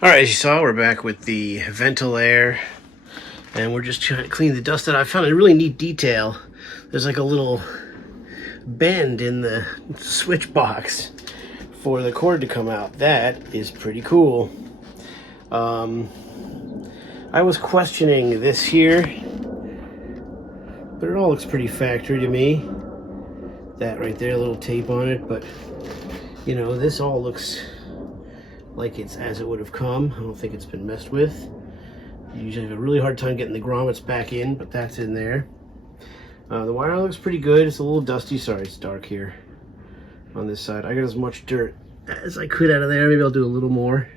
All right, as you saw, we're back with the Ventilaire, and we're just trying to clean the dust out. I found a really neat detail. There's like a little bend in the switch box for the cord to come out. That is pretty cool. I was questioning this here, but it all looks pretty factory to me. That right there, a little tape on it, but you know, this all looks like it's as it would have come. I don't think it's been messed with. You usually have a really hard time getting the grommets back in, but that's in there. The wire looks pretty good. It's a little dusty. Sorry, it's dark here on this side. I got as much dirt as I could out of there. Maybe I'll do a little more.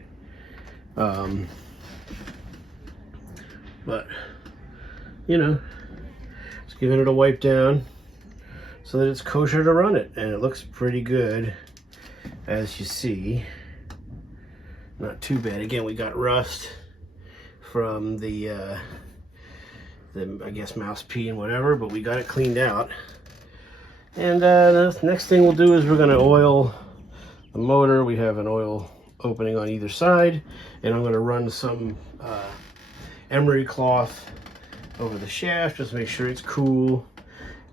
But, you know, just giving it a wipe down so that it's kosher to run it. And it looks pretty good, as you see. Not too bad. Again, we got rust from the I guess mouse pee and whatever, but we got it cleaned out. And the next thing we'll do is we're going to oil the motor. We have an oil opening on either side, and I'm going to run some emery cloth over the shaft just to make sure it's cool.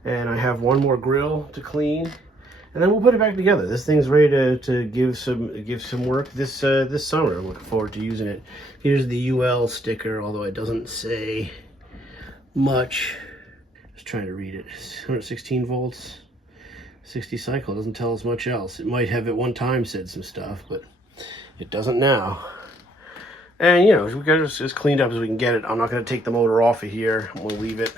And I have one more grill to clean. And then we'll put it back together. This thing's ready to give some work this summer. I'm looking forward to using it. Here's the UL sticker, although it doesn't say much. Just trying to read it. 116 volts, 60 cycle. It doesn't tell us much else. It might have at one time said some stuff, but it doesn't now. And you know, we got it as cleaned up as we can get it. I'm not going to take the motor off of here. I'm going to leave it,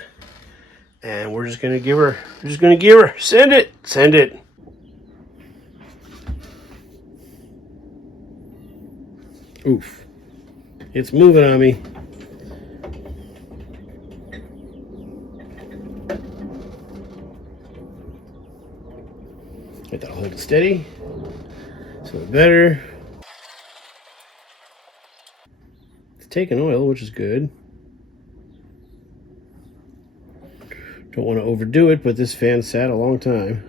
and we're just going to give her. Send it. Oof. It's moving on me. Get that hold it steady. So better. It's taking oil, which is good. Don't want to overdo it, but this fan sat a long time.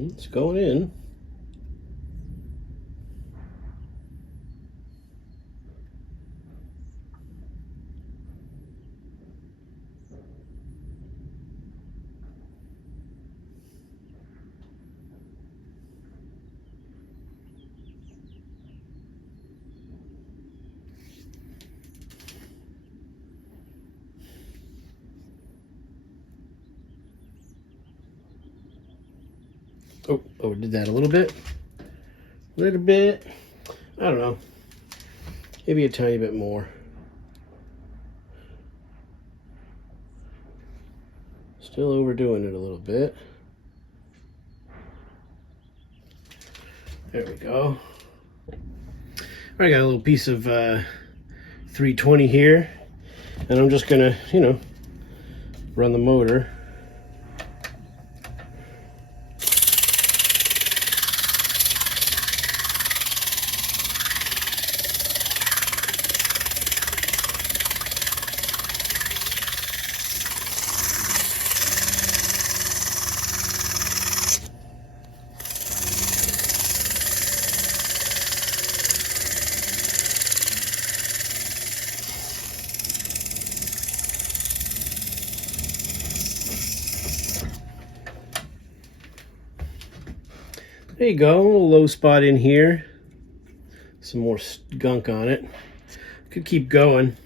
It's going in. Oh, overdid that a little bit. I don't know. Maybe a tiny bit more. Still overdoing it a little bit. There we go. I got a little piece of 320 here, and I'm just gonna, you know, run the motor. There you go, a little low spot in here. Some more gunk on it. Could keep going.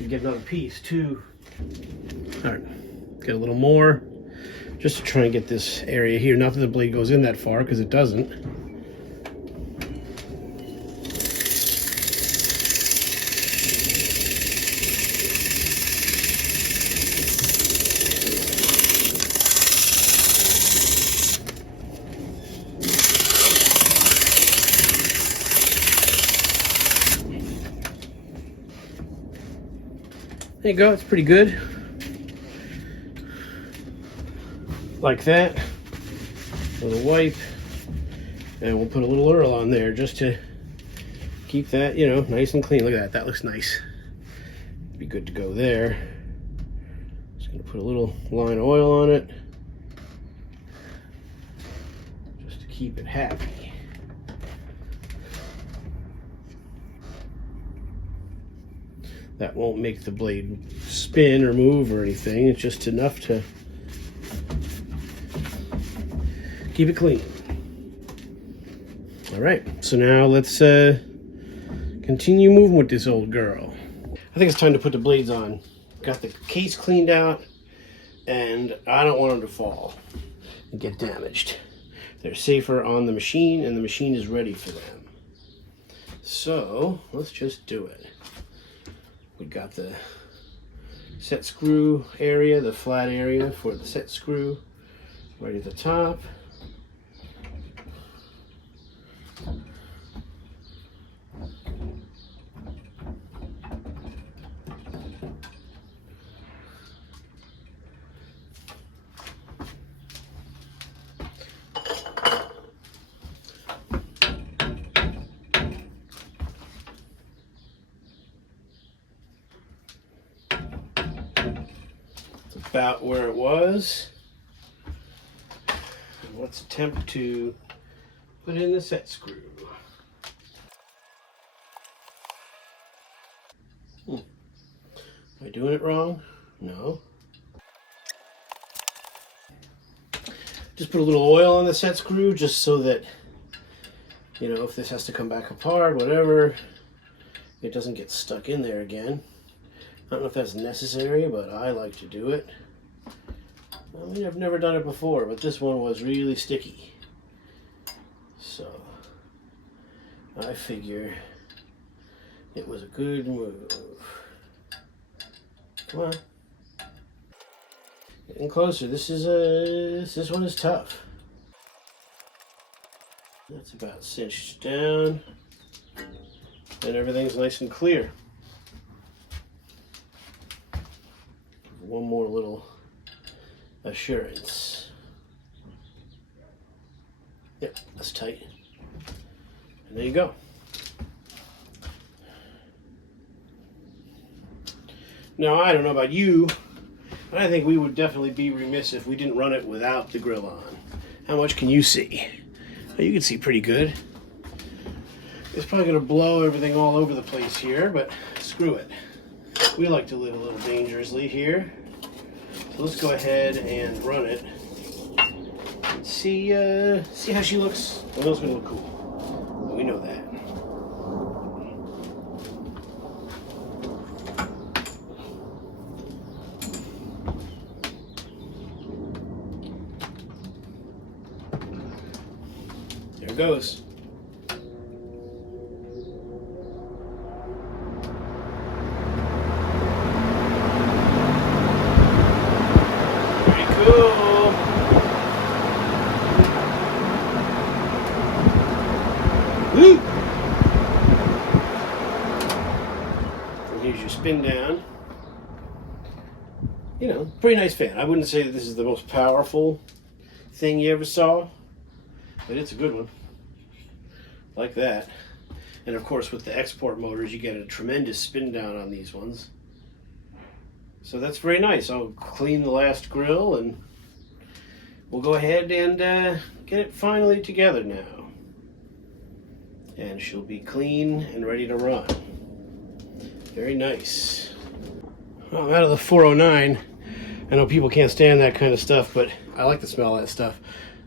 You get another piece too. All right, get a little more, just to try and get this area here. Not that the blade goes in that far, because it doesn't. There you go, it's pretty good. Like that. Little wipe. And we'll put a little oil on there just to keep that, you know, nice and clean. Look at that, that looks nice. Be good to go there. Just gonna put a little line of oil on it, just to keep it happy. That won't make the blade spin or move or anything. It's just enough to keep it clean. All right, so now let's continue moving with this old girl. I think it's time to put the blades on. Got the case cleaned out, and I don't want them to fall and get damaged. They're safer on the machine, and the machine is ready for them. So let's just do it. We got the set screw area, the flat area for the set screw right at the top. About where it was. And let's attempt to put in the set screw. Am I doing it wrong? No. Just put a little oil on the set screw just so that, you know, if this has to come back apart, whatever, it doesn't get stuck in there again. I don't know if that's necessary, but I like to do it. I mean, I've never done it before, but this one was really sticky. So, I figure it was a good move. Come on. Getting closer. This one is tough. That's about cinched down. And everything's nice and clear. One more little assurance. Yep, that's tight. And there you go. Now, I don't know about you, but I think we would definitely be remiss if we didn't run it without the grill on. How much can you see? Well, you can see pretty good. It's probably going to blow everything all over the place here, but screw it. We like to live a little dangerously here. So let's go ahead and run it. See how she looks. Well, it's going to look cool. We know that. There it goes. Woo! And here's your spin down. You know, pretty nice fan. I wouldn't say that this is the most powerful thing you ever saw, but it's a good one. Like that. And of course with the export motors you get a tremendous spin down on these ones. So that's very nice. I'll clean the last grill and we'll go ahead and get it finally together now. And she'll be clean and ready to run. Very nice. Well, I'm out of the 409. I know people can't stand that kind of stuff, but I like the smell of that stuff.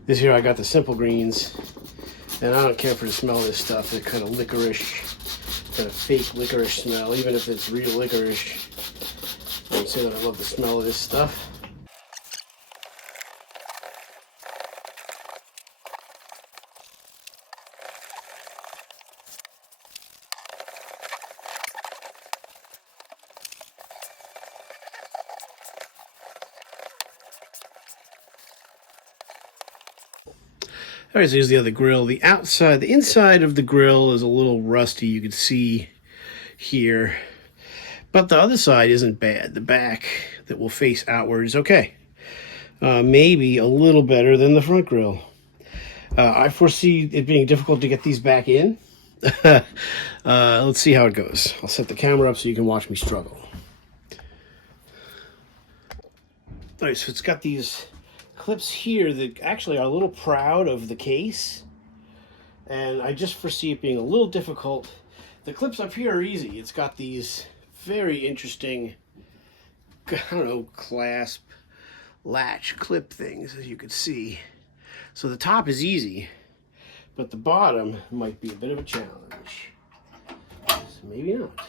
This year I got the Simple Greens, and I don't care for the smell of this stuff. The kind of licorice, kind of fake licorice smell, even if it's real licorice. I don't say that I love the smell of this stuff. Alright, so here's the other grill. The inside of the grill is a little rusty, you can see here. But the other side isn't bad. The back that will face outward is okay. Maybe a little better than the front grill. I foresee it being difficult to get these back in. Let's see how it goes. I'll set the camera up so you can watch me struggle. All right, so it's got these clips here that actually are a little proud of the case, and I just foresee it being a little difficult. The clips up here are easy. It's got these very interesting, I don't know, clasp latch clip things, as you can see. So the top is easy, but the bottom might be a bit of a challenge. So maybe not.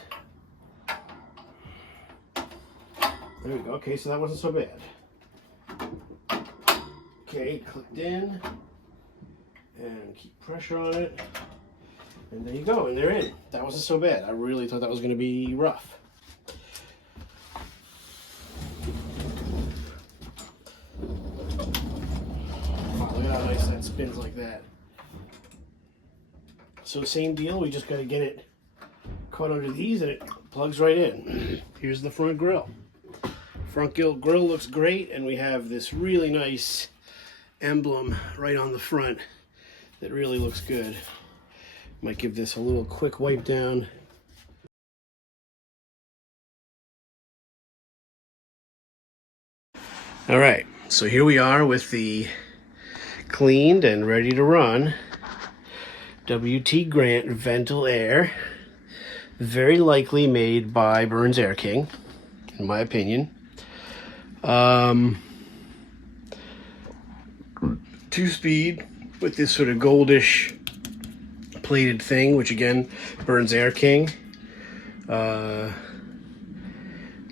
There we go. Okay, so that wasn't so bad. Okay, clicked in, and keep pressure on it, and there you go, and they're in. That wasn't so bad. I really thought that was going to be rough. Wow, look at how nice that spins like that. So same deal, we just got to get it caught under these, and it plugs right in. Here's the front grill. Front grill looks great, and we have this really nice emblem right on the front that really looks good. Might give this a little quick wipe down. All right, so here we are with the cleaned and ready to run WTGrant Ventil Air, very likely made by Burns Air King, in my opinion. 2-speed with this sort of goldish plated thing, which again, Burns Air King.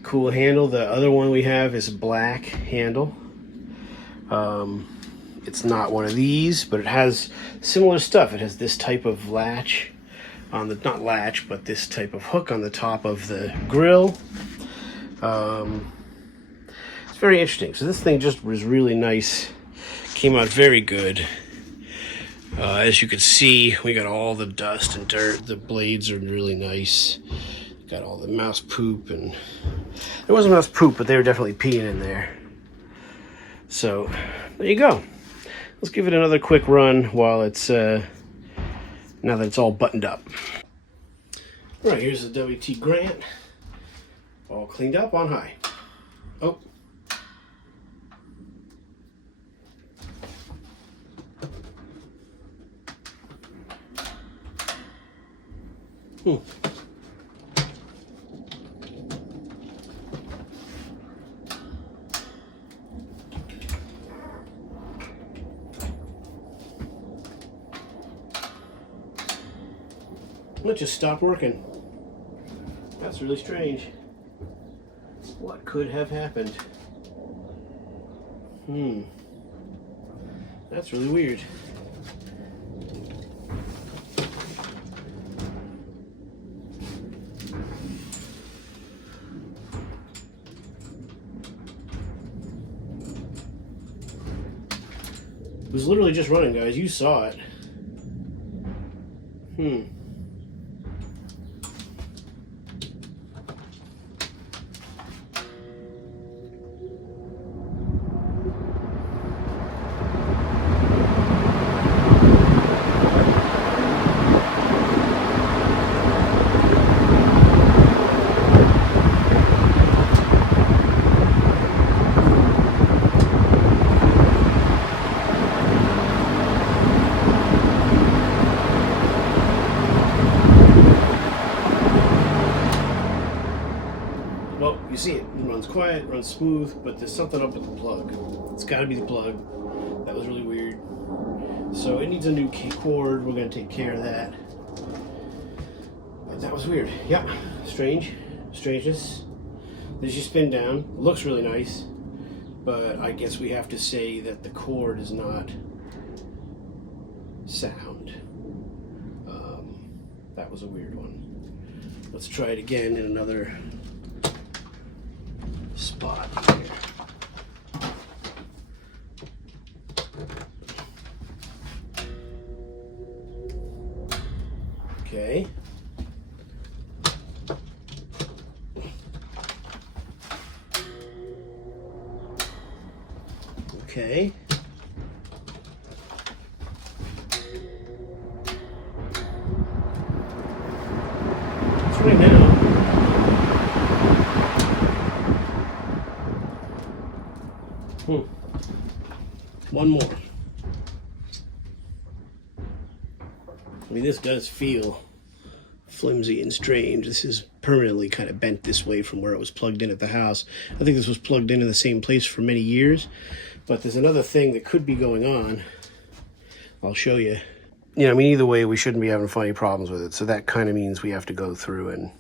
Cool handle. The other one we have is black handle. It's not one of these, but it has similar stuff. It has this type of latch on the, not latch, but this type of hook on the top of the grill. It's very interesting. So this thing just was really nice. Came out very good. As you can see, we got all the dust and dirt. The blades are really nice. Got all the mouse poop, and there wasn't mouse poop, but they were definitely peeing in there. So there you go. Let's give it another quick run while it's now that it's all buttoned up. All right, here's the WTGrant, all cleaned up on high. Oh. It just stopped working. That's really strange. What could have happened? That's really weird. It was literally just running, guys. You saw it. Well, you see it runs quiet, runs smooth, but there's something up with the plug. It's got to be the plug. That was really weird. So it needs a new key cord. We're going to take care of that. But that was weird. Yeah, strangeness. As you spin down, looks really nice, but I guess we have to say that the cord is not sound. That was a weird one. Let's try it again in another spot here. Okay. Okay. right now. One more. I mean, this does feel flimsy and strange. This is permanently kind of bent this way from where it was plugged in at the house. I think this was plugged in the same place for many years, but there's another thing that could be going on. I'll show you. You know, I mean, either way, we shouldn't be having funny problems with it. So that kind of means we have to go through and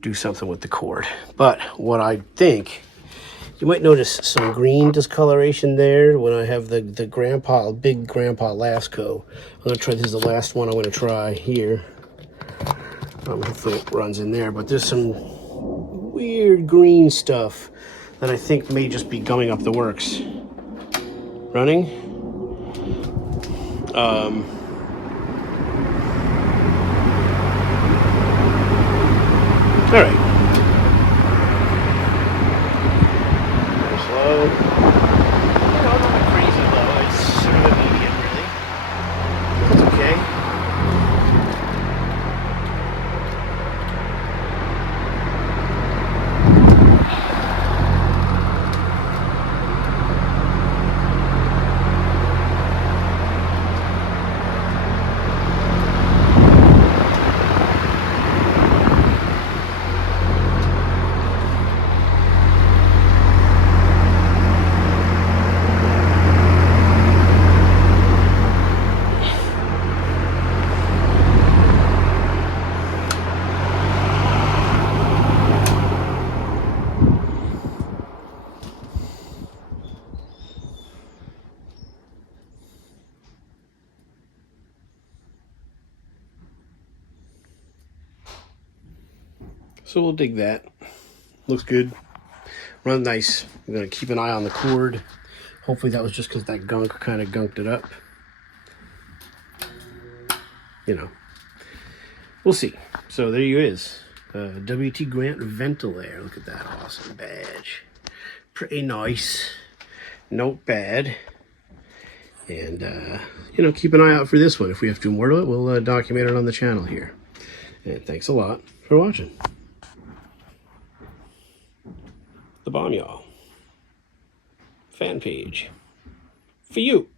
do something with the cord. But what I think, you might notice some green discoloration there when I have the big grandpa Lasco. I'm gonna try, this is the last one I'm gonna try here. Hopefully it runs in there, but there's some weird green stuff that I think may just be gumming up the works. Running. All right. Slow. No, not crazy low. It's sort of a medium, really. That's okay. So we'll dig that. Looks good. Run nice. I'm going to keep an eye on the cord. Hopefully that was just because that gunk kind of gunked it up. You know. We'll see. So there you is. WTGrant Ventilator. Look at that awesome badge. Pretty nice. Not bad. And, you know, keep an eye out for this one. If we have to do more to it, we'll document it on the channel here. And thanks a lot for watching. The Bomb Y'all fan page for you.